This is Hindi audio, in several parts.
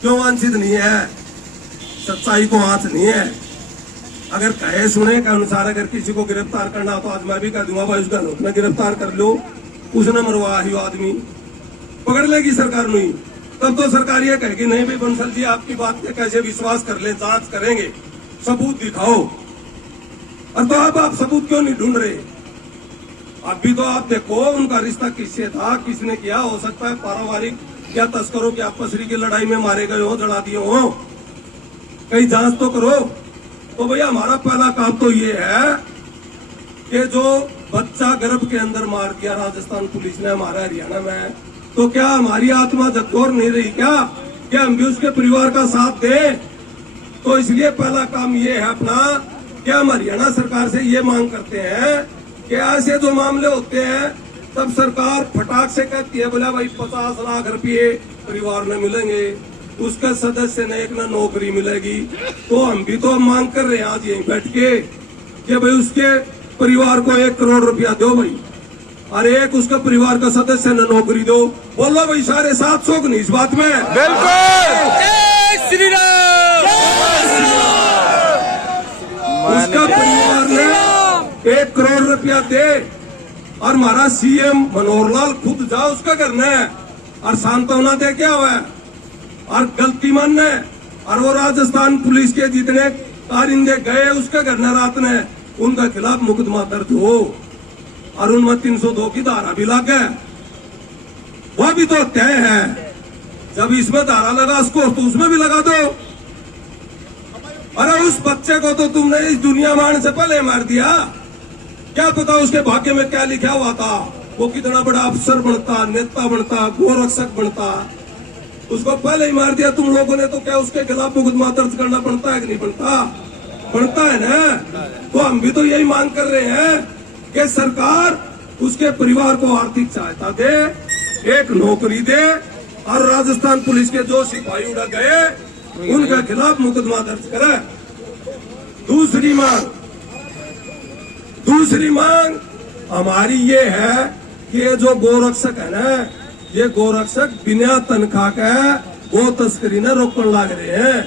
क्यों वांछित नहीं है? सच्चाई को हाथ नहीं है। अगर कहे सुने के अनुसार अगर किसी को गिरफ्तार करना हो तो आज मैं भी कह दूंगा भाई उसका नोट में गिरफ्तार कर लो, उसने मरवा ही आदमी पकड़ लेगी सरकार नहीं। तब तो सरकार ये कहेगी नहीं भाई बंसल जी आपकी बात पे कैसे विश्वास कर ले, जांच करेंगे, सबूत दिखाओ। और तो अब आप सबूत क्यों नहीं ढूंढ रहे? अभी तो आप देखो उनका रिश्ता किससे था, किसने किया। हो सकता है पारिवारिक या तस्करों की आपसरी की लड़ाई में मारे गए हो, जला दिए हो, कहीं जांच तो करो। तो भैया हमारा पहला काम तो ये है कि जो बच्चा गर्भ के अंदर मार दिया राजस्थान पुलिस ने हमारा हरियाणा में, तो क्या हमारी आत्मा झकझोर नहीं रही क्या हम भी उसके परिवार का साथ दें? तो इसलिए पहला काम ये है अपना कि हम हरियाणा सरकार से ये मांग करते हैं कि ऐसे जो मामले होते हैं तब सरकार फटाक से कहती है बोला भाई 50 लाख रुपये परिवार में मिलेंगे, उसके सदस्य ने एक न नौकरी मिलेगी। तो हम भी तो मांग कर रहे हैं आज यहीं बैठ के कि भाई उसके परिवार को 1 करोड़ रुपया दो भाई, और एक उसका परिवार का सदस्य ने नौकरी दो। बोलो भाई सारे 700 नहीं इस बात में? बिल्कुल। जय श्री राम। उसका परिवार ने 1 करोड़ रुपया दे और हमारा सीएम मनोहर लाल खुद जाओ उसका करना है और सांत्वना दे क्या हुआ है और गलती मानना है। और वो राजस्थान पुलिस के जितने कारिंदे गए उसका करना रात ने उनका खिलाफ मुकदमा दर्ज हो और उनमें 302 की धारा भी लग गए। वो भी तो तय है, जब इसमें धारा लगा उसको तो उसमें भी लगा दो। अरे उस बच्चे को तो तुमने इस दुनिया में आने से पहले मार दिया। क्या पता उसके भाग्य में क्या लिखा हुआ था, वो कितना बड़ा अफसर बनता, नेता बनता, गोरक्षक बनता। उसको पहले ही मार दिया तुम लोगों ने। तो क्या उसके खिलाफ मुकदमा दर्ज करना पड़ता है कि नहीं पड़ता? पड़ता है ना। तो हम भी तो यही मांग कर रहे हैं कि सरकार उसके परिवार को आर्थिक सहायता दे, एक नौकरी दे और राजस्थान पुलिस के जो सिपाही उड़ा गए उनके खिलाफ मुकदमा दर्ज करे। दूसरी मांग हमारी ये है कि ये जो गोरक्षक है ना, ये गोरक्षक बिना तनख्वाह के गो तस्करी ने रोकने लग रहे हैं।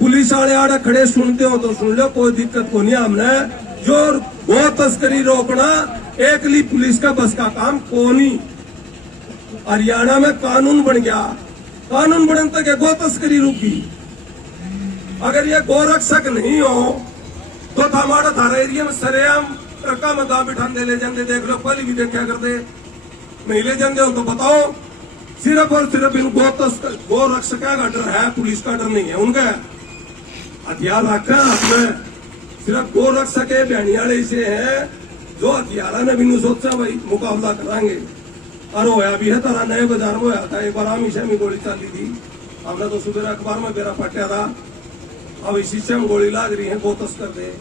पुलिस वाले आड़े खड़े सुनते हो तो सुन लो, कोई दिक्कत को नहीं। हमने जो गो तस्करी रोकना एकली पुलिस का बस का काम को नहीं। हरियाणा में कानून बन गया, कानून बनने तक गो तस्करी रुकी। अगर ये गोरक्षक नहीं हो तो हमारा थारा एरिया में सरेआम ट्रका में गाँव बिठा दे ले जाते। देख लो, पहले भी देखा करते, नहीं ले जाते हो तो बताओ। सिर्फ और सिर्फ इन गोरक्षक का डर है, पुलिस का डर नहीं है। उनका हथियार रखा हाथ में, सिर्फ गोरक्षक बहनियाले से है जो हथियारा ने भी नहीं सोचा भाई मुकाबला कराएंगे। और होया भी है तारा नए बाजार में होया था, एक बार हमेशा में गोली चली थी। हमने तो सुबह अखबार में बेरा पटा था, अब इसी से हम गोली लाग रही है गो तस्कर दे।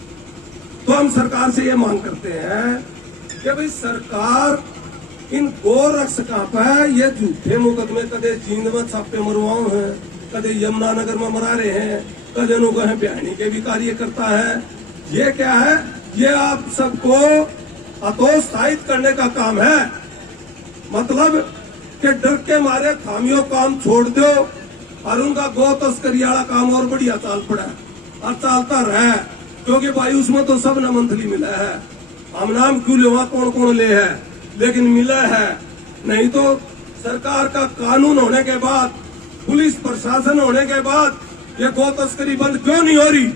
तो हम सरकार से ये मांग करते हैं कि भाई सरकार इन गोरक्षकों पर ये झूठे मुकदमे कदे जींद में छापे मरवाओ हैं, कदे यमुनानगर में मरा रहे हैं, कदे लोग हैं बिहानी के भी कार्य करता है। ये क्या है? ये आप सबको हतोत्साहित करने का काम है। मतलब कि डर के मारे खामियों काम छोड़ दो और उनका गो तस्करी वाला काम और बढ़िया चाल पड़ा और चालता रहे, क्योंकि भाई उसमें तो सब न मंथली मिला है। हम नाम क्यों ले, वहां कौन कौन ले है, लेकिन मिला है। नहीं तो सरकार का कानून होने के बाद, पुलिस प्रशासन होने के बाद ये गो तस्करी बंद क्यों नहीं हो रही?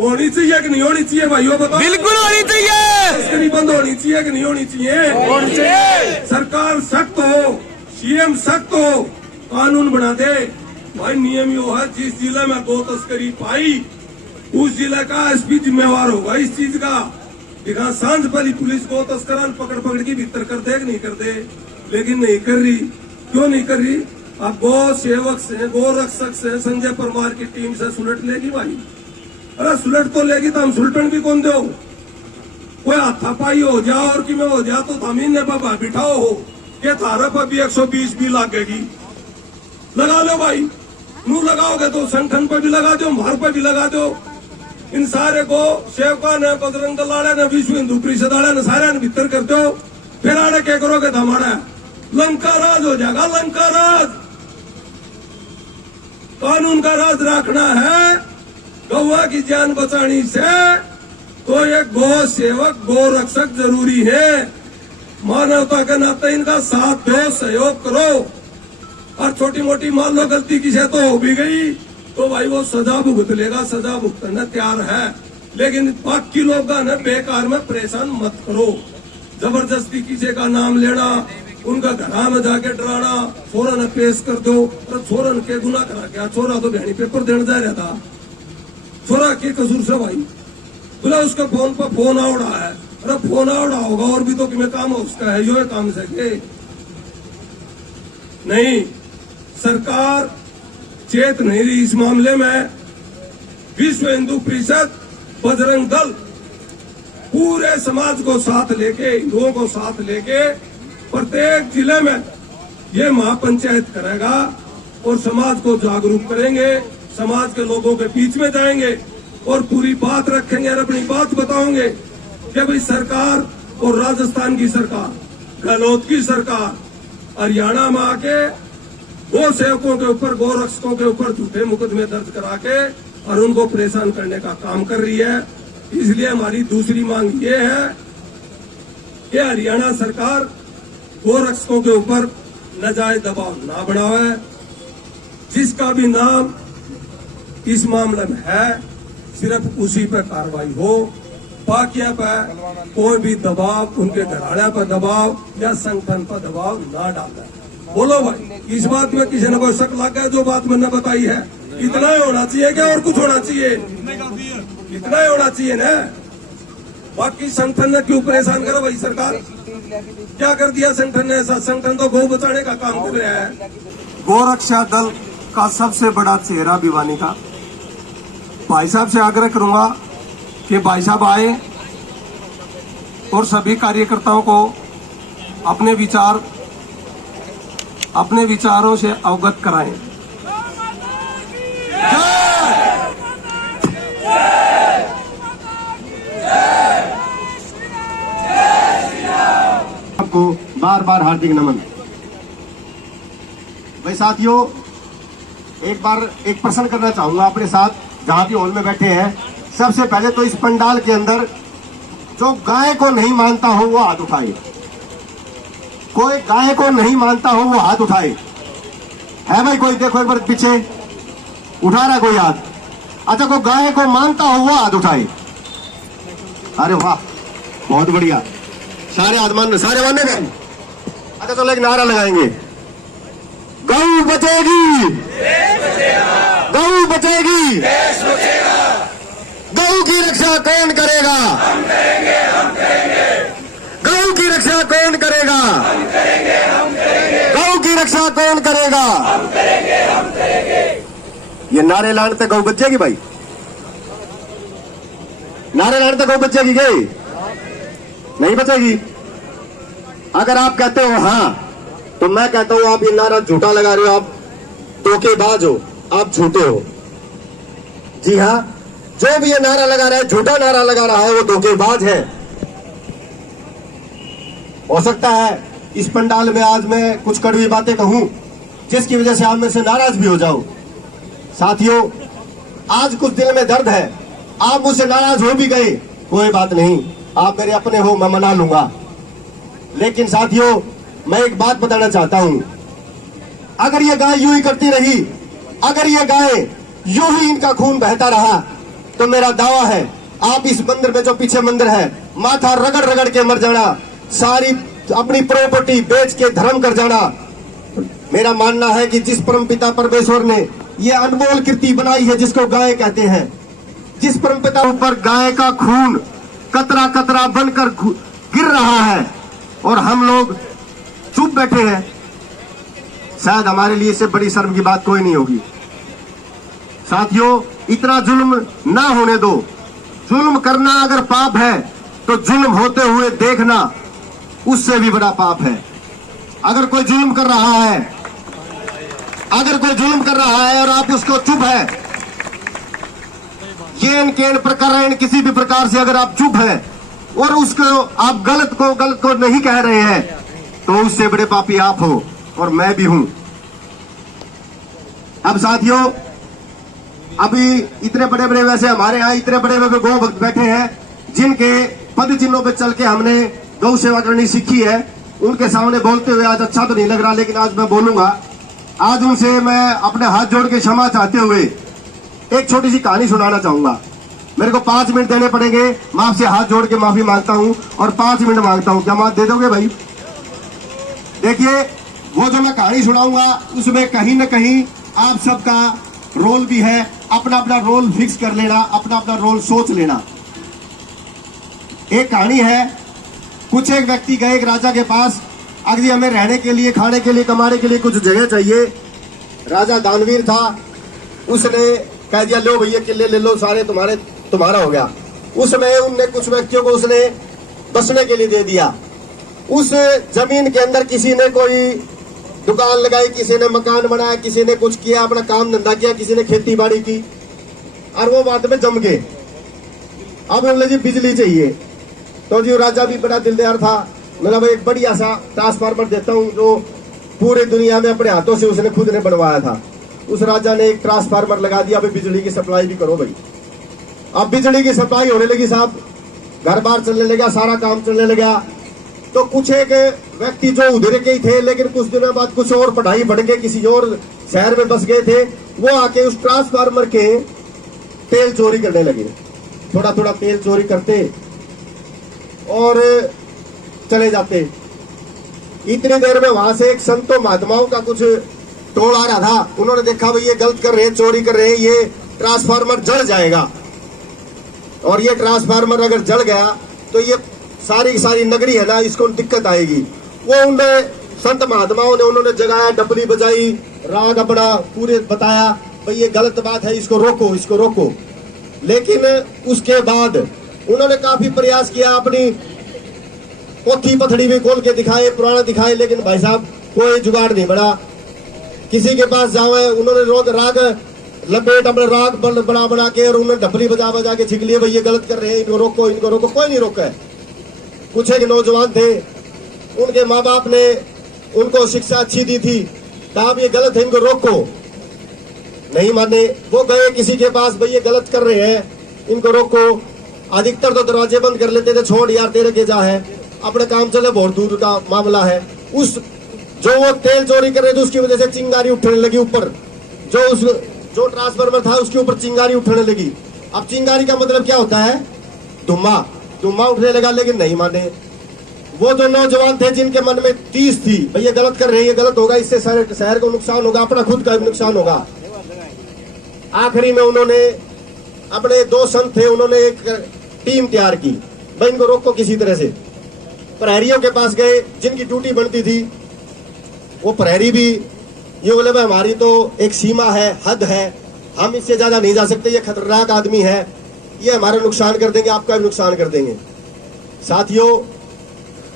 होनी चाहिए कि नहीं होनी चाहिए भाइयों बताओ? बिल्कुल होनी चाहिए। तस्करी बंद होनी चाहिए कि नहीं होनी चाहिए? होनी चाहिए। सरकार सख्त हो, सीएम सख्त हो, कानून बना दे। भाई नियम यो है, जिस जिले में गो तस्करी पाई उस जिले का एसपी जिम्मेवार होगा इस चीज का। दिखा सांझ पहली पुलिस को तस्करान पकड़ के भीतर कर दे नहीं कर दे, लेकिन नहीं कर रही। क्यों नहीं कर रही? अब गो सेवक से, गो रक्षक से, संजय परमार की टीम से सुलट लेगी भाई। अरे सुलट तो लेगी तो हम सुलटन भी कौन दो? कोई हाथापाई हो जा और कि में हो जा तो थमीन ने बाबा बिठाओ हो के थारा पर भी 120 भी लागेगी। लगा लो भाई, मुंह लगाओगे तो संगठन पर भी लगा दो, मार पर भी लगा दो। इन सारे को सेवका ने, बजरंग दल ने, विश्व हिंदू परिषद ने सारे ने भीतर कर दो। फिर आड़े क्या करोगे? हमारा लंका राज हो जाएगा, लंका राज। कानून का राज रखना है, गौवा की जान बचानी से, तो ये गौ सेवक गौ रक्षक जरूरी है। मानवता के नाते इनका साथ दो, सहयोग करो। और छोटी मोटी मान लो गलती किसी तो हो भी गई तो भाई वो सजा भुगत लेगा, सजा भुगतने तैयार है। लेकिन बाकी लोग ना बेकार में परेशान मत करो। जबरदस्ती किसी का नाम लेना, उनका घर में जाके डराना, फौरन पेश कर दो। अरे फौरन के गुना करा क्या? छोरा तो बहनी पेपर देने जा रहा था, छोरा के कसूर से भाई? बोला उसके फोन पर फोन आवड़ा है। अरे फोन आवड़ा होगा और भी तो कि काम हो उसका है, यो काम सके नहीं। सरकार चेत नहीं रही इस मामले में। विश्व हिंदू परिषद, बजरंग दल पूरे समाज को साथ लेके, हिंदुओं को साथ लेके प्रत्येक जिले में ये महापंचायत करेगा और समाज को जागरूक करेंगे। समाज के लोगों के बीच में जाएंगे और पूरी बात रखेंगे और अपनी बात बताओगे कि भाई सरकार और राजस्थान की सरकार, गहलोत की सरकार हरियाणा में आके गौ सेवकों के ऊपर, गौ रक्षकों के ऊपर झूठे मुकदमे दर्ज करा के और उनको परेशान करने का काम कर रही है। इसलिए हमारी दूसरी मांग ये है कि हरियाणा सरकार गौ रक्षकों के ऊपर नाजायज दबाव ना बनावे। जिसका भी नाम इस मामले में है सिर्फ उसी पर कार्रवाई हो, बाकिया पर कोई भी दबाव, उनके घराने पर दबाव या संगठन पर दबाव ना डाले। बोलो भाई, इस बात में किसी ने कोई शक लगा? जो बात मैंने बताई है इतना ही होना चाहिए क्या और कुछ होना चाहिए? इतना ही होना चाहिए ना। बाकी संगठन ने क्यों परेशान करा भाई? सरकार क्या कर दिया संगठन ने ऐसा? संगठन तो गौ बचाने का काम कर रहा है। गौरक्षा दल का सबसे बड़ा चेहरा भिवानी का भाई साहब से आग्रह करूंगा कि भाई साहब आए और सभी कार्यकर्ताओं को अपने विचारों से अवगत कराएं। आपको बार बार हार्दिक नमन। भाई साथियों, एक प्रश्न करना चाहूंगा अपने साथ जहां भी हॉल में बैठे हैं। सबसे पहले तो इस पंडाल के अंदर जो गाय को नहीं मानता हो वो हाथ उठाए। कोई गाय को नहीं मानता हो वो हाथ उठाए। है भाई कोई? देखो एक बार पीछे उठा रहा कोई हाथ? अच्छा, कोई गाय को मानता हो वो हाथ उठाए। अरे वाह, बहुत बढ़िया। सारे हाथ मानने, सारे मानने गए। अच्छा चलो एक नारा लगाएंगे, गौ बचेगी, गौ बचेगी, गौ की रक्षा कौन करेगा? हम करेंगे, हम करेंगे। गौ की रक्षा कौन करेगा? हम करेंगे, हम करेंगे। गौ की रक्षा कौन करेगा? हम करेंगे, हम करेंगे। ये नारे लाने तक गौ बचेगी भाई? नारे लाने तक गौ बचेगी गई? नहीं बचेगी। अगर आप कहते हो हाँ, तो मैं कहता हूं आप ये नारा झूठा लगा रहे हो, आप धोखेबाज हो, आप झूठे हो। जी हाँ, जो भी ये नारा लगा रहा है, झूठा नारा लगा रहा है, वो धोखेबाज है। हो सकता है इस पंडाल में आज मैं कुछ कड़वी बातें कहूं जिसकी वजह से आप में से नाराज भी हो जाओ। साथियों, आज कुछ दिल में दर्द है, आप मुझसे नाराज हो भी गए, कोई बात नहीं, आप मेरे अपने हो, मैं मना लूंगा। लेकिन साथियों, मैं एक बात बताना चाहता हूं, अगर ये गाय यूं ही करती रही, अगर ये गाय यूं ही इनका खून बहता रहा, तो मेरा दावा है आप इस मंदिर में, जो पीछे मंदिर है, माथा रगड़ रगड़ के मर जाना, सारी अपनी प्रॉपर्टी बेच के धर्म कर जाना। मेरा मानना है कि जिस परमपिता परमेश्वर ने ये अनमोल कृति बनाई है जिसको गाय कहते हैं, जिस परमपिता ऊपर गाय का खून कतरा कतरा बनकर गिर रहा है और हम लोग चुप बैठे हैं, शायद हमारे लिए इससे बड़ी शर्म की बात कोई नहीं होगी। साथियों, इतना जुल्म ना होने दो। जुल्म करना अगर पाप है तो जुल्म होते हुए देखना उससे भी बड़ा पाप है। अगर कोई जुल्म कर रहा है, अगर कोई जुल्म कर रहा है और आप उसको चुप है, येन केन प्रकरण किसी भी प्रकार से अगर आप चुप है और उसको आप गलत को नहीं कह रहे हैं, तो उससे बड़े पापी आप हो और मैं भी हूं। अब साथियों, अभी इतने बड़े बड़े, वैसे हमारे यहाँ इतने बड़े बड़े गौ भक्त बैठे हैं जिनके पद चिन्हों पे चल के हमने गौ सेवा करनी सीखी है। उनके सामने बोलते हुए आज अच्छा तो नहीं लग रहा, लेकिन आज मैं बोलूंगा। आज उनसे मैं अपने हाथ जोड़ के क्षमा चाहते हुए एक छोटी सी कहानी सुनाना चाहूंगा। मेरे को 5 मिनट देने पड़ेंगे। मैं आपसे हाथ जोड़ के माफी मांगता हूं और 5 मिनट मांगता हूं। क्या माफ दे दोगे भाई? देखिए, वो जो मैं कहानी सुनाऊंगा उसमें कहीं ना कहीं आप सबका रोल भी है। अपना अपना रोल फिक्स कर लेना, अपना अपना रोल सोच लेना। एक कहानी है, कुछ एक व्यक्ति गए एक राजा के पास। अगर हमें रहने के लिए, खाने के लिए, कमाने के लिए कुछ जगह चाहिए। राजा दानवीर था, उसने कह दिया लो भैया किले ले लो, सारे तुम्हारा हो गया। उसमें उनने कुछ व्यक्तियों को उसने बसने के लिए दे दिया। उस जमीन के अंदर किसी ने कोई दुकान लगाई, किसी ने मकान बनाया, किसी ने कुछ किया, अपना काम धंधा किया, किसी ने खेती बाड़ी की, और वो बात में जम गए। अब बोले जी बिजली चाहिए, तो जी राजा भी बड़ा दिलदार था। मैंने भाई एक बढ़िया सा ट्रांसफार्मर देता हूँ जो पूरी दुनिया में अपने हाथों से उसने खुद ने बनवाया था। उस राजा ने एक ट्रांसफार्मर लगा दिया, अभी बिजली की सप्लाई भी करो भाई। अब बिजली की सप्लाई होने लगी साहब, घर बार चलने लगा, सारा काम चलने लगा। तो कुछ एक व्यक्ति जो उधर के ही थे, लेकिन कुछ दिनों बाद कुछ और पढ़ाई बढ़ के किसी और शहर में बस गए थे, वो आके उस ट्रांसफार्मर के तेल चोरी करने लगे। थोड़ा थोड़ा तेल चोरी करते और चले जाते। इतनी देर में वहां से एक संतों महात्माओं का कुछ टोल आ रहा था। उन्होंने देखा भाई ये गलत कर रहे हैं, चोरी कर रहे हैं, ये ट्रांसफार्मर जल जाएगा, और ये ट्रांसफार्मर अगर जल गया तो ये सारी की सारी नगरी है ना, इसको दिक्कत आएगी। वो उनने संत महात्माओं ने उन्होंने जगाया, डबली बजाई, राग अपना पूरे बताया भाई ये गलत बात है, इसको रोको, इसको रोको। लेकिन उसके बाद उन्होंने काफी प्रयास किया, अपनी पोथी पथड़ी भी खोल के दिखाए, पुराना दिखाए, लेकिन भाई साहब कोई जुगाड़ नहीं बना। किसी के पास जाओ, उन्होंने रोज राग लपेट, अपने राग बना बना के, और उन्होंने ढपली बजा बजा के छिक लिए भाई ये गलत कर रहे हैं, इनको रोको, इनको रोको। कोई नहीं रोका है। कुछ एक नौजवान थे, उनके माँ बाप ने उनको शिक्षा अच्छी दी थी, कहा ये गलत है, इनको रोको। नहीं माने, वो गए किसी के पास, भाई ये गलत कर रहे हैं, इनको रोको। अधिकतर तो दरवाजे बंद कर लेते थे, छोड़ यार तेरे के जा है, अपने काम चले, बहुत दूर का मामला है। उस जो वो तेल चोरी कर रहे थे उसकी वजह से चिंगारी उठने लगी ऊपर, जो ट्रांसफार्मर था उसके ऊपर चिंगारी उठने लगी। अब चिंगारी का मतलब क्या होता है? धुआं उठने लगा, लेकिन नहीं माने। वो जो नौजवान थे जिनके मन में 30 थी, भाई ये गलत कर रहे हैं, ये गलत होगा, इससे शहर को नुकसान होगा, अपना खुद का भी नुकसान होगा। आखिरी में उन्होंने, अपने 2 संत थे, उन्होंने एक टीम तैयार की, भाई इनको रोको किसी तरह से। प्रहरियों के पास गए, जिनकी ड्यूटी बनती थी। वो प्रहरी भी ये बोले भाई हमारी तो एक सीमा है, हद है, हम इससे ज्यादा नहीं जा सकते, ये खतरनाक आदमी है, ये हमारा नुकसान कर देंगे, आपका भी नुकसान कर देंगे। साथियों,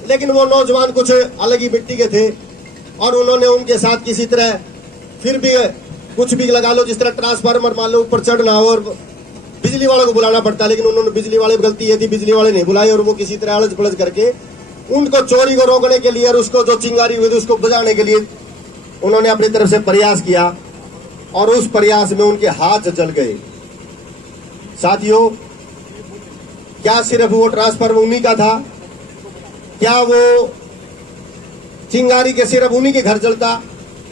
लेकिन वो नौजवान कुछ अलग ही मिट्टी के थे, और उन्होंने उनके साथ किसी तरह फिर भी कुछ भी लगा लो, जिस तरह ट्रांसफार्मर मान लो ऊपर चढ़ना हो और बिजली वालों को बुलाना पड़ता, लेकिन उन्होंने बिजली वाले गलती ये थी, बिजली वाले नहीं बुलाए, और वो किसी तरह अलझ पलझ करके उनको चोरी को रोकने के लिए और उसको जो चिंगारी हुई थी उसको बुझाने के लिए उन्होंने अपनी तरफ से प्रयास किया, और उस प्रयास में उनके हाथ जल गए। साथियों, क्या सिर्फ वो ट्रांसफार्मर उन्हीं का था? क्या वो चिंगारी के सिर्फ उन्हीं के घर जलता?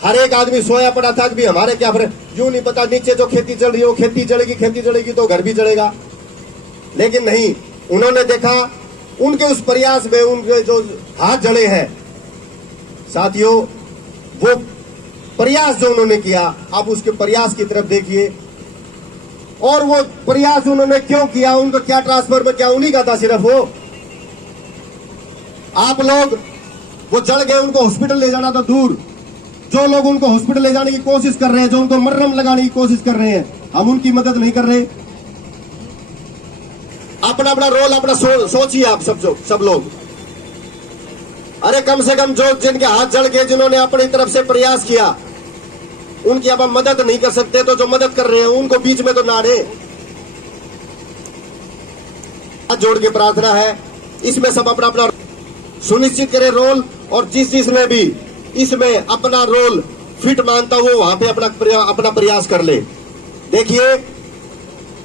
हर एक आदमी सोया पड़ा था कि हमारे क्या फर्क, यूं नहीं पता नीचे जो खेती चल रही हो, खेती जलेगी तो घर भी जलेगा। लेकिन नहीं, उन्होंने देखा उनके उस प्रयास में उनके जो हाथ जले हैं। साथियों, वो प्रयास जो उन्होंने किया, आप उसके प्रयास की तरफ देखिए, और वो प्रयास उन्होंने क्यों किया, उनको क्या ट्रांसफार्मर क्या उन्हीं का था सिर्फ वो? आप लोग वो जल गए, उनको हॉस्पिटल ले जाना था दूर। जो लोग उनको हॉस्पिटल ले जाने की कोशिश कर रहे हैं, जो उनको मरहम लगाने की कोशिश कर रहे हैं, हम उनकी मदद नहीं कर रहे। अपना अपना रोल अपना सोचिए आप सब लोग। अरे कम से कम जो जिनके हाथ जल गए, जिन्होंने अपनी तरफ से प्रयास किया, उनकी अब हम मदद नहीं कर सकते, तो जो मदद कर रहे हैं उनको बीच में तो ना आने। हाथ जोड़ के प्रार्थना है, इसमें सब अपना अपना सुनिश्चित करें रोल, और जिस जिसने भी इसमें अपना रोल फिट मानता वो वहां पे अपना प्रयास कर ले। देखिए,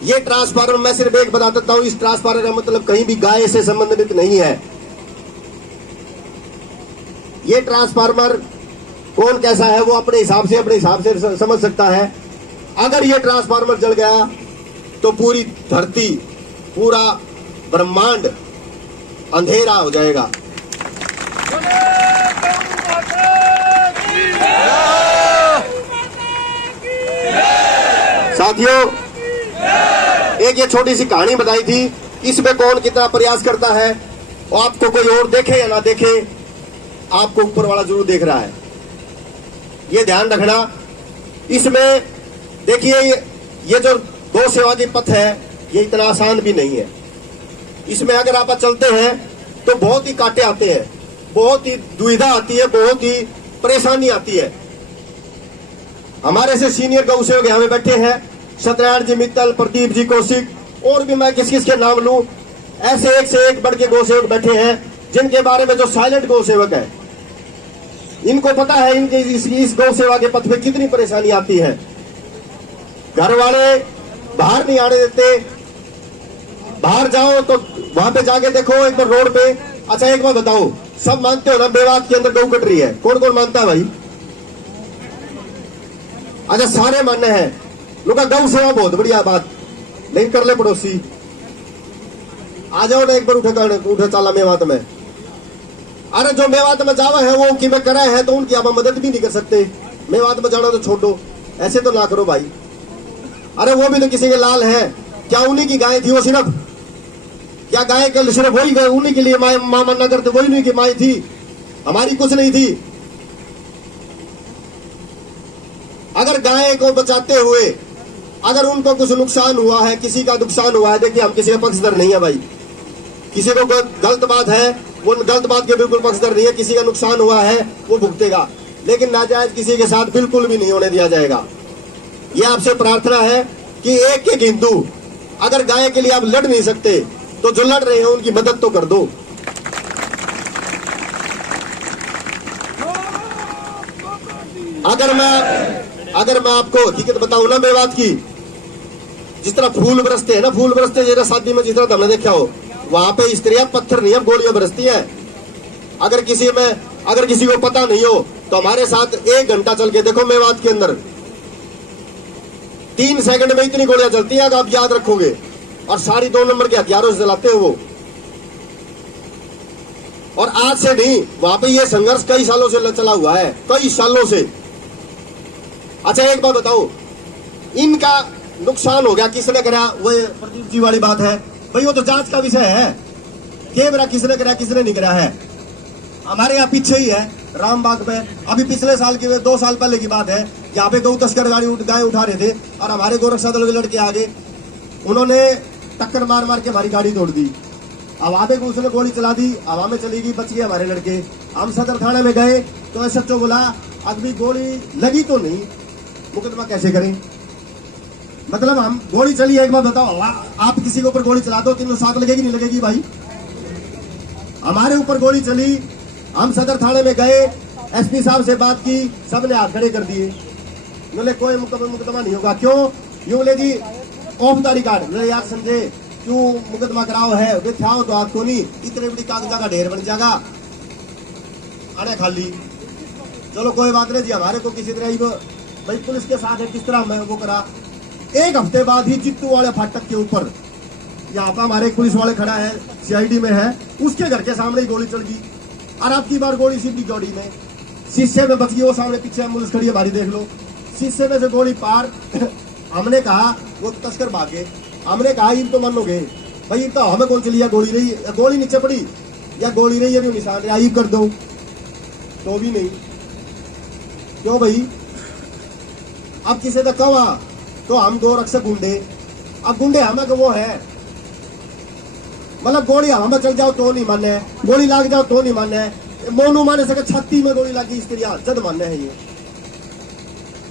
ये ट्रांसफार्मर मैं सिर्फ एक बता देता हूं, इस ट्रांसफार्मर का मतलब कहीं भी गाय से संबंधित नहीं है। ये ट्रांसफार्मर कौन कैसा है वो अपने हिसाब से समझ सकता है। अगर ये ट्रांसफार्मर जल गया तो पूरी धरती, पूरा ब्रह्मांड अंधेरा हो जाएगा। साथियों, एक ये छोटी सी कहानी बताई थी, इसमें कौन कितना प्रयास करता है, और आपको कोई और देखे या ना देखे, आपको ऊपर वाला जरूर देख रहा है, ये ध्यान रखना। इसमें देखिए, ये जो गौ सेवा की पथ है, ये इतना आसान भी नहीं है। इसमें अगर आप चलते हैं तो बहुत ही कांटे आते हैं, बहुत ही दुविधा आती है, बहुत ही परेशानी आती है। हमारे से सीनियर गौ सेवक यहाँ पे बैठे हैं, सत्यनारायण जी मित्तल, प्रदीप जी कौशिक, और भी मैं किस किस के नाम लूं, ऐसे एक से एक बढ़ के गौ सेवक बैठे हैं, जिनके बारे में जो साइलेंट गौ सेवक है, इनको पता है इनके इस गौ सेवा के पथ पे कितनी परेशानी आती है। घर वाले बाहर नहीं आने देते, बाहर जाओ तो वहां पे जाके देखो एक बार रोड पे। अच्छा, एक बार बताओ, सब मानते हो ना मेवात के अंदर गौ कट रही है? कौन कौन मानता है भाई? अच्छा, सारे मानने हैं लोग, गौ सेवा बहुत बढ़िया बात, नहीं कर ले पड़ोसी, आ जाओ ना एक बार उठे चाला मेवात में। अरे जो मेवात में जावा है वो कि में करा है तो उनकी आप मदद भी नहीं कर सकते। मेवात में जाना तो छोड़ो, ऐसे तो ना करो भाई। अरे वो भी तो किसी के लाल है, क्या उन्हीं की गाय थी वो? सिर्फ क्या गाय के सिर्फ वही गए उन्हीं के लिए मां मना करते, वही उन्हीं की माई थी, हमारी कुछ नहीं थी। अगर गाय को बचाते हुए अगर उनको कुछ नुकसान हुआ है, किसी का नुकसान हुआ है, देखिए हम किसी का पक्षधर नहीं है भाई, किसी को गलत बात है वो गलत बात के बिल्कुल पक्षधर नहीं है, किसी का नुकसान हुआ है वो भुगतेगा, लेकिन नाजायज किसी के साथ बिल्कुल भी नहीं होने दिया जाएगा। ये आपसे प्रार्थना है कि एक एक हिंदू, अगर गाय के लिए आप लड़ नहीं सकते तो जो लड़ रहे हैं उनकी मदद तो कर दो। अगर मैं आपको हकीकत बताऊं ना मेवात की, जिस तरह फूल बरसते हैं ना, फूल बरसते जरा शादी में जिस तरह हमने देखा हो, वहां पे स्त्रियां पत्थर नहीं, अब गोलियां बरसती हैं। अगर किसी को पता नहीं हो तो हमारे साथ 1 घंटा चल के देखो मेवात के अंदर, 3 सेकंड में इतनी गोलियां चलती हैं, आप याद रखोगे। और सारी 2 नंबर के हथियारों से चलाते हो वो। और आज से नहीं, वहां पे ये संघर्ष कई सालों से चला हुआ है, कई सालों से। अच्छा, एक बात बताओ, इनका नुकसान हो गया, किसने करा? वो प्रदीप जी वाली बात है भाई, वो तो जांच का विषय है, केवरा किसने करा किसने नहीं करा है। हमारे यहाँ पीछे ही है रामबाग में, अभी पिछले साल की 2 साल पहले की बात है, यहाँ पे गौ तस्कर गाय उठा रहे थे और हमारे गोरक्षा दल के लड़के आगे, उन्होंने टक्कर मार मार के हमारी गाड़ी तोड़ दी। हवा में उसने गोली चला दी, हवा में चली गई, बच गए हमारे लड़के। हम सदर थाने में गए तो एसएचओ बोला अभी गोली लगी तो नहीं, मुकदमा कैसे करें? मतलब हम गोली चली, एक बार बताओ, आप किसी के ऊपर गोली चला दो, 307 लगेगी नहीं लगेगी भाई? हमारे ऊपर गोली चली, हम सदर थाने में गए, एसपी साहब से बात की, सबने हाथ खड़े कर दिए, बोले कोई मुकदमा नहीं होगा। क्यों? यूं बोले जी ऑफ द रिकॉर्ड। यार संजय, क्यों मुकदमा कराओ है? वे था तो आपको नहीं, इतने बड़ी कागजा का ढेर बन जाएगा, अरे खाली। चलो कोई बात नहीं जी, हमारे को किसी तरह भाई पुलिस के साथ है, किस तरह मैं वो करा। 1 हफ्ते बाद ही जित्तू वाले फाटक के ऊपर यहाँ पर हमारे एक पुलिस वाले खड़ा है, सीआईडी में है, उसके घर के सामने ही गोली चल गई। और अब की बार गोली सीधी गौड़ी में, शीशे में बच गई, वो सामने पीछे एम्बुलेंस खड़ी है हमारी, देख लो, शीशे में से गोली पार। हमने कहा वो तस्कर भागे, हमने कहा इन तो मानोगे भाई, तो हमें कौन चली, गोली नहीं, गोली नीचे पड़ी या गोली नहीं, ये भी निशान आई कर दो तो भी नहीं। क्यों भाई? अब किसी तक कहा तो हम गोरक्षक गुंडे, अब गुंडे हमें वो है, मतलब गोली हमें चल जाओ तो नहीं माने, गोली लाग जाओ तो नहीं माने, मोनू माने सके छाती में गोली लगी स्त्रियां जद मानने है ये,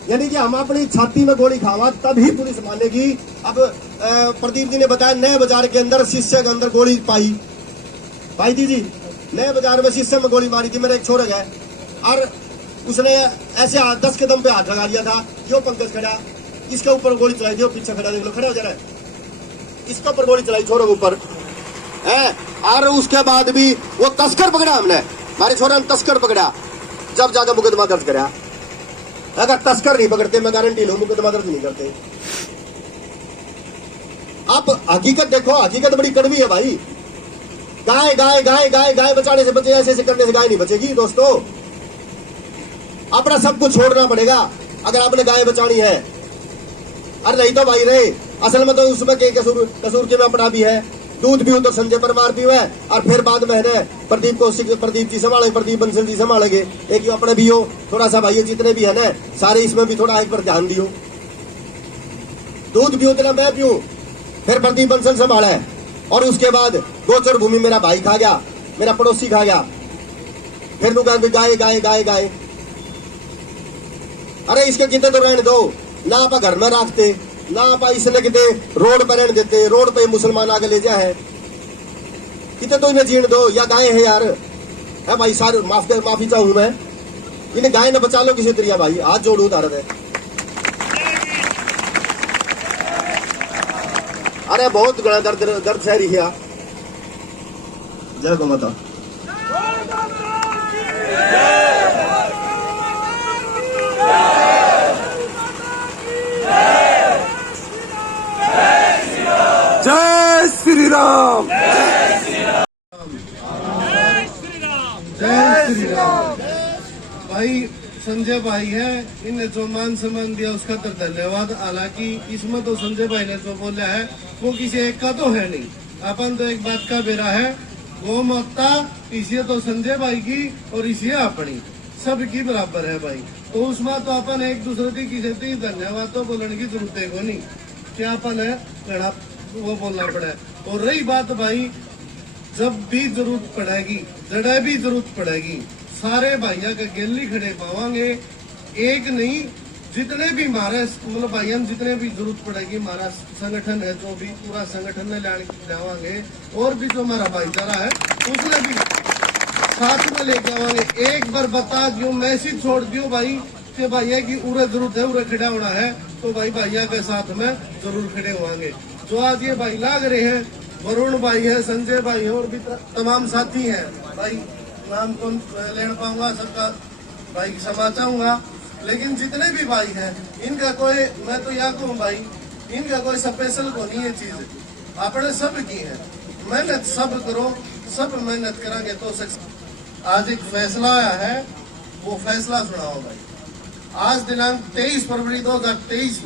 यानी कि हम अपनी छाती में गोली खावा तभी पुलिस मानेगी। अब प्रदीप जी ने बताया नए बाजार के अंदर शीशे के अंदर गोली पाई थी जी, नए बाजार में शीशे में गोली मारी थी, मेरे एक छोरे गए और उसने ऐसे 10 कदम पे हाथ लगा लिया था। यो पंकज खड़ा, इसके ऊपर गोली चलाई थी, पीछे खड़ा, देख लो, खड़ा हो जा रहा है, इसके ऊपर गोली चलाई छोरों के ऊपर है। और उसके बाद भी वो तस्कर पकड़ा, हमने हमारे छोरा ने तस्कर पकड़ा, जब जाकर मुकदमा दर्ज करा। अगर तस्कर नहीं पकड़ते, मैं गारंटी लूं, मुकदमा दर्ज नहीं करते। आप हकीकत देखो, हकीकत बड़ी कड़वी है भाई। गाय गाय गाय गाय गाय बचाने से बचे, ऐसे ऐसे करने से गाय नहीं बचेगी दोस्तों। अपना सब कुछ छोड़ना पड़ेगा अगर आपने गाय बचानी है। अरे नहीं तो भाई रहे, असल में तो उसमें के कसूर के में अपना भी है। दूध भी तो संजय परमार भी है, और फिर बाद में है प्रदीप कौशिक, प्रदीप जी संभालेंगे, प्रदीप बंसल जी संभालेंगे। एक यो अपने भी हो, थोड़ा सा भाई जितने भी है ना सारे, इसमें भी थोड़ा एक पर ध्यान दियो। दूध भी उतना मैं पीऊं, फिर प्रदीप बंसल संभाले, और उसके बाद गोचर भूमि मेरा भाई खा गया, मेरा पड़ोसी खा गया, फिर नु गाय गाय गाय गाय। अरे इसके कितने तो रहने दो ना, आप घर में रखते ना, आप इसने कितने रोड पर रहने देते, रोड पे मुसलमान आगे ले जाए, कितने तो इन्हें जीण दो। या गाय है यार, है भाई, सारे माफी चाहूं मैं, इन्हें गाय ने बचा लो किसी तरीका भाई, हाथ जोड़ू उदाहरण है। अरे बहुत बड़ा दर्द सह रही है। जय गौ माता। जय श्री राम। जय श्री राम। भाई संजय भाई है, इन्हें जो मान सम्मान दिया उसका तो धन्यवाद। हालांकि इसमें तो संजय भाई ने जो बोला है वो किसी एक का तो है नहीं, अपन तो एक बात का बेरा है, गौ माता इसे तो संजय भाई की और इसे अपनी सबकी बराबर है भाई। तो उसमें तो अपन एक दूसरे की किसी धन्यवाद तो बोलने की जरूरत है को नहीं, क्या अपन है लड़ा वो बोलना पड़े। और रही बात भाई, जब भी जरूरत पड़ेगी, जड़ा भी जरूरत पड़ेगी, सारे भाइयों के गेली खड़े पावांगे। एक नहीं, जितने भी हमारे मतलब भाइयों जितने भी जरूरत पड़ेगी, हमारा संगठन है जो भी पूरा संगठन में लावांगे, और भी जो हमारा भाईचारा है उसने भी साथ में लेके आवांगे। एक बार बता दियो, मैसेज छोड़ दियो भाई कि भैया की उरे जरूरत है, उरे खड़ा होना है, तो भाई भैया के साथ में जरूर खड़े होंगे। जो आज ये भाई लाग रहे हैं, वरुण भाई है, संजय भाई है, और भी तमाम साथी हैं भाई, नाम तो लेना पाऊंगा सबका भाई क्षमा चाहूंगा, लेकिन जितने भी भाई हैं इनका कोई, मैं तो यह कहूँ भाई, इनका कोई स्पेशल को नहीं है चीज, आपने सब की है। मेहनत सब करो, सब मेहनत करांगे तो सक्सेस। आज एक फैसला आया है, वो फैसला सुनाओ भाई। आज दिनांक 23 फरवरी 2023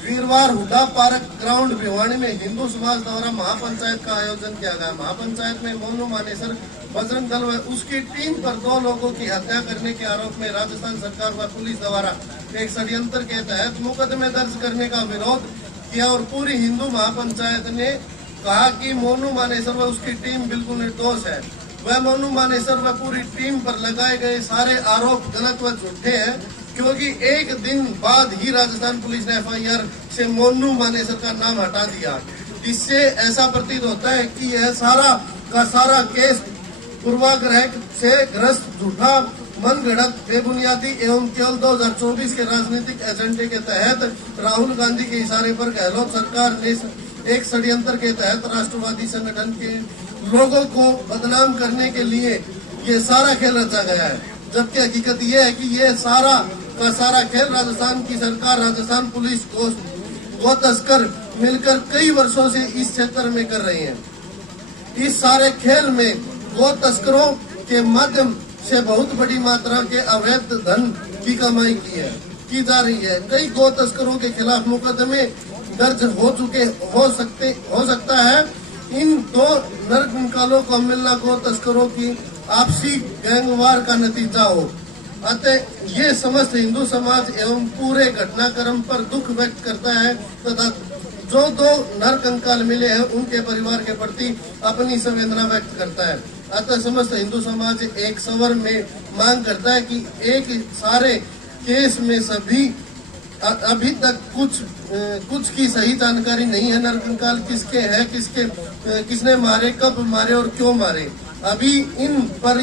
वीरवार हुड्डा पार्क ग्राउंड भिवानी में हिंदू समाज द्वारा महापंचायत का आयोजन किया गया। महापंचायत में मोनू मानेसर बजरंग दल व उसकी टीम पर 2 लोगों की हत्या करने के आरोप में राजस्थान सरकार व पुलिस द्वारा एक षड्यंत्र के तहत मुकदमे दर्ज करने का विरोध किया, और पूरी हिंदू महापंचायत ने कहा कि मोनू मानेसर व उसकी टीम बिल्कुल निर्दोष है। वह मोनू मानेसर व पूरी टीम पर लगाए गए सारे आरोप गलत व झूठे हैं, क्योंकि एक दिन बाद ही राजस्थान पुलिस ने FIR से मोनू मानेसर का नाम हटा दिया। इससे ऐसा प्रतीत होता है कि यह सारा का सारा केस पूर्वाग्रह से ग्रस्त, झूठा, मनगढ़ंत, बेबुनियादी एवं केवल 2024 के राजनीतिक एजेंडे के तहत राहुल गांधी के इशारे पर गहलोत सरकार ने एक षड्यंत्र के तहत राष्ट्रवादी संगठन के लोगों को बदनाम करने के लिए ये सारा खेल रचा गया है। जबकि हकीकत ये है कि ये सारा का सारा खेल राजस्थान की सरकार, राजस्थान पुलिस को वो तस्कर मिलकर कई वर्षों से इस क्षेत्र में कर रहे हैं। इस सारे खेल में वो तस्करों के माध्यम से बहुत बड़ी मात्रा के अवैध धन की कमाई की जा रही है। कई गो तस्करों के खिलाफ मुकदमे दर्ज हो सकता है। इन 2 नरकंकालों को मिलना गो तस्करों की आपसी गैंगवार का नतीजा हो। अतः ये समस्त हिंदू समाज एवं पूरे घटनाक्रम पर दुख व्यक्त करता है तथा जो 2 नरकंकाल मिले हैं उनके परिवार के प्रति अपनी संवेदना व्यक्त करता है। अतः समस्त हिंदू समाज एक स्वर में मांग करता है कि एक सारे केस में सभी अभी तक कुछ की सही जानकारी नहीं है। नरकंकाल किसके है, किसने मारे, कब मारे और क्यों मारे, अभी इन पर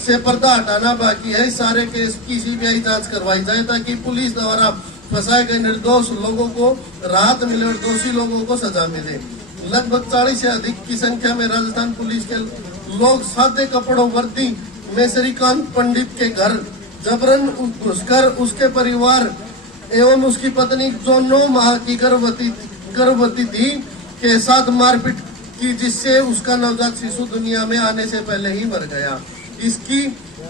से पर्दा हटाना बाकी है। इस सारे केस की सीबीआई जांच करवाई जाए ताकि पुलिस द्वारा फंसाए गए निर्दोष लोगों को राहत मिले और दोषी लोगों को सजा मिले। लगभग 40 से अधिक की संख्या में राजस्थान पुलिस के लोग सादे कपड़ों वर्दी में श्रीकांत पंडित के घर जबरन घुसकर उसके परिवार एवं उसकी पत्नी जो 9 माह की गर्भवती थी के साथ मारपीट की, जिससे उसका नवजात शिशु दुनिया में आने से पहले ही मर गया। इसकी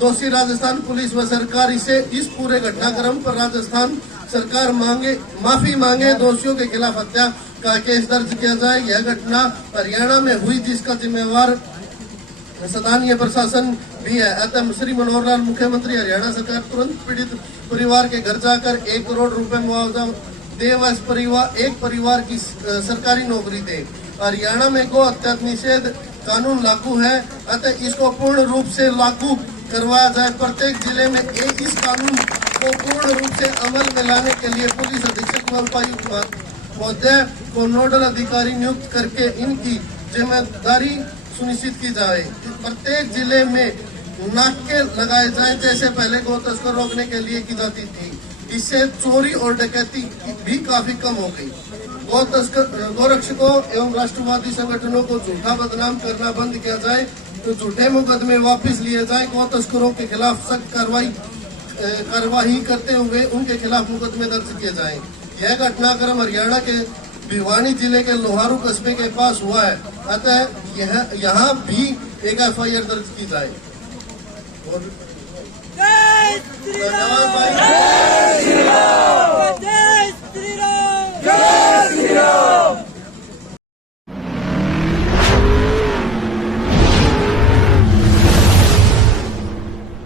दोषी राजस्थान पुलिस व सरकार इस पूरे घटनाक्रम पर राजस्थान सरकार माफी मांगे, दोषियों के खिलाफ हत्या का केस दर्ज किया जाए। यह घटना हरियाणा में हुई जिसका जिम्मेवार स्थानीय प्रशासन भी है। अतः श्री मनोहर लाल मुख्यमंत्री हरियाणा सरकार तुरंत पीड़ित परिवार के घर जाकर 1 करोड़ रुपए मुआवजा दे व एक परिवार की सरकारी नौकरी दे। हरियाणा में गौ हत्या निषेध कानून लागू है, अतः इसको पूर्ण रूप से लागू करवाया जाए। प्रत्येक जिले में इस कानून को पूर्ण रूप से अमल में लाने के लिए पुलिस अधीक्षक व उपायुक्त महोदय को नोडल अधिकारी नियुक्त करके इनकी जिम्मेदारी सुनिश्चित की जाए। प्रत्येक जिले में नाके लगाए जाए जैसे पहले गौ तस्कर रोकने के लिए की जाती थी। इससे चोरी और डकैती भी काफी कम हो गई। गौरक्षकों एवं राष्ट्रवादी संगठनों को झूठा बदनाम करना बंद किया जाए, तो झूठे मुकदमे वापस लिए जाए। गौ तस्करों के खिलाफ सख्त कार्रवाई करते हुए उनके खिलाफ मुकदमे दर्ज किए जाए। यह घटनाक्रम हरियाणा के भिवानी जिले के लोहारू कस्बे के पास हुआ है, अतः यहाँ भी एक FIR दर्ज की जाए। धन्यवाद।